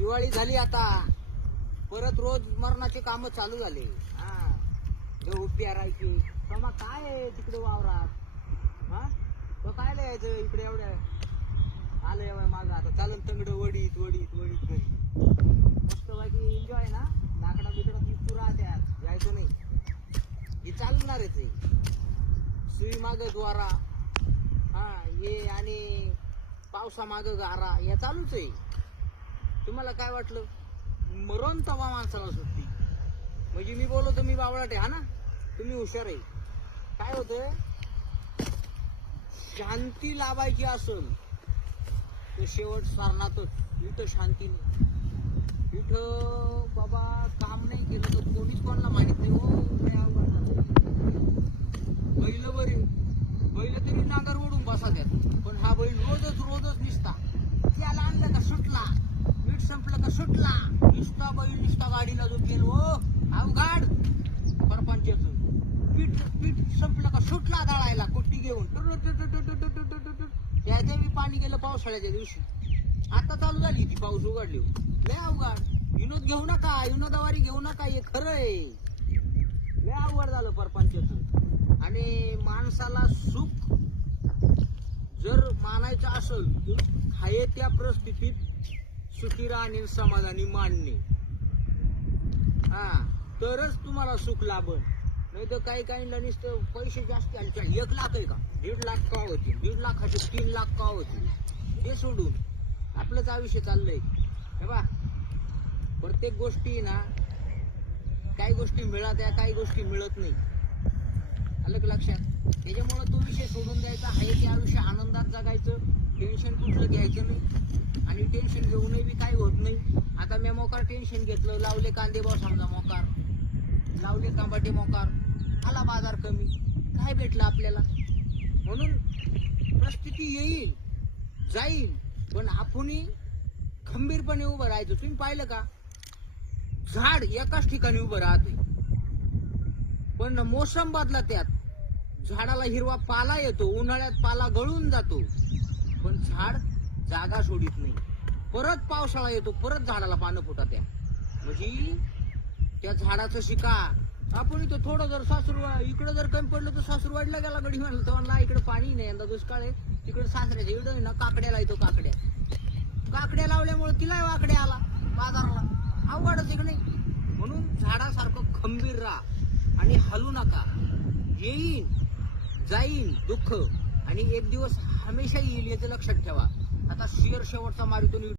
दिवाळी झाली आता, परत रोज मरणाचे काम चालू झाले. गहू पेरायची मग काय आहे तिकडे वावरात, तो काय लिहायचं इकडे एवढ्या आलं एवढ्या मागं. आता चालन तंगड वडीत वडीत वडीत घरी मस्त बाकी एन्जॉय ना. नाकडा बिकडा दिसतो राहत्यात, जायचं नाही. हे चालणारच आहे. सुई माग द्वारा हे आणि पावसा माग गारा या चालूच आहे. तुम्हाला काय वाटलं मरण तवा माणसाला सुट्टी. म्हणजे मी बोलतो मी बावळाट आहे ना, तुम्ही हुशार आहे. काय होतंय शांती लाभायची असेल तर शेवट सारणातच. इथं शांती नाही, इथं बाबा काम नाही केलं तर कोणीच कोणाला माहित नाही. बैल बरी, बैल तरी नागर ओढून बसा त्यात, पण हा बैल रोजच रोजच निसता. त्याला आणलं का सुटला, मीठ संपलं का सुटला. निसता बैल निसता गाडीला जो गेलो अवघाड परपंचाचं. पीठ पीठ संपलं का सुटला दळायला कुट्टी घेऊन. त्याच्या मी पाणी गेलं पावसाळ्याच्या दिवशी. आता चालू झाली ती पाऊस उघडली. लय अवघड. विनोद घेऊ नका, विनोदावारी घेऊ नका, हे खरं आहे. लय अवघड झालं परपंचाचं. आणि माणसाला सुख जर मानायचं असेल तर हाय त्या परिस्थितीत सुखी राहणे, समाधानी मानणे, तरच तुम्हाला सुख लाभल. नाही तर काही काहींना नुसतं पैसे जास्त आले. 1 लाख आहे का 1.5 लाख का होतील, 1.5 लाखाचे 3 लाख का होतील, ते सोडून आपलंच आयुष्य चाललंय. हे बा प्रत्येक गोष्टी ना, काही गोष्टी मिळत्या, काही गोष्टी मिळत नाही. आलं का लक्षात. त्याच्यामुळे तो विषय सोडून द्यायचा. आहे ते आयुष्य आनंदात जगायचं. टेन्शन कुठलं घ्यायचं नाही. आणि टेन्शन घेऊनही बी काही होत नाही. आता मी मोकार टेन्शन घेतलं, लावले कांदे भाव समजा मोकार, लावले टमाटे मोकार, आला बाजार कमी, काय भेटलं आपल्याला. म्हणून परिस्थिती येईल जाईल, पण आपणही खंबीरपणे उभं राहायचं. तुम्ही पाहिलं का झाड एकाच ठिकाणी उभं राहते, पण मोसम बदला त्यात झाडाला हिरवा पाला येतो, उन्हाळ्यात पाला गळून जातो, पण झाड जागा सोडित नाही. परत पावसाळा येतो, परत झाडाला पानं फुटत आहे. म्हणजे त्या झाडाचं शिका. आपण इथं थोडं जर सासरवाड इकडं जर कमी पडलं तर सासरवाडला गेला गडी म्हणलं तर म्हणला इकडे पाणी नाही, यंदा दुष्काळ आहे. तिकडे सासऱ्याच्या इकडं ना काकड्याला येतो. काकड्या लावल्यामुळे तिला वाकडे आला बाजाराला. अवघडच एक नाही. म्हणून झाडासारखं खंबीर राहा आणि हलू नका. येईल जाईल दुःख, आणि एक दिवस हमेशा येईल याचं लक्षात ठेवा. आता शेवटचा मारितो.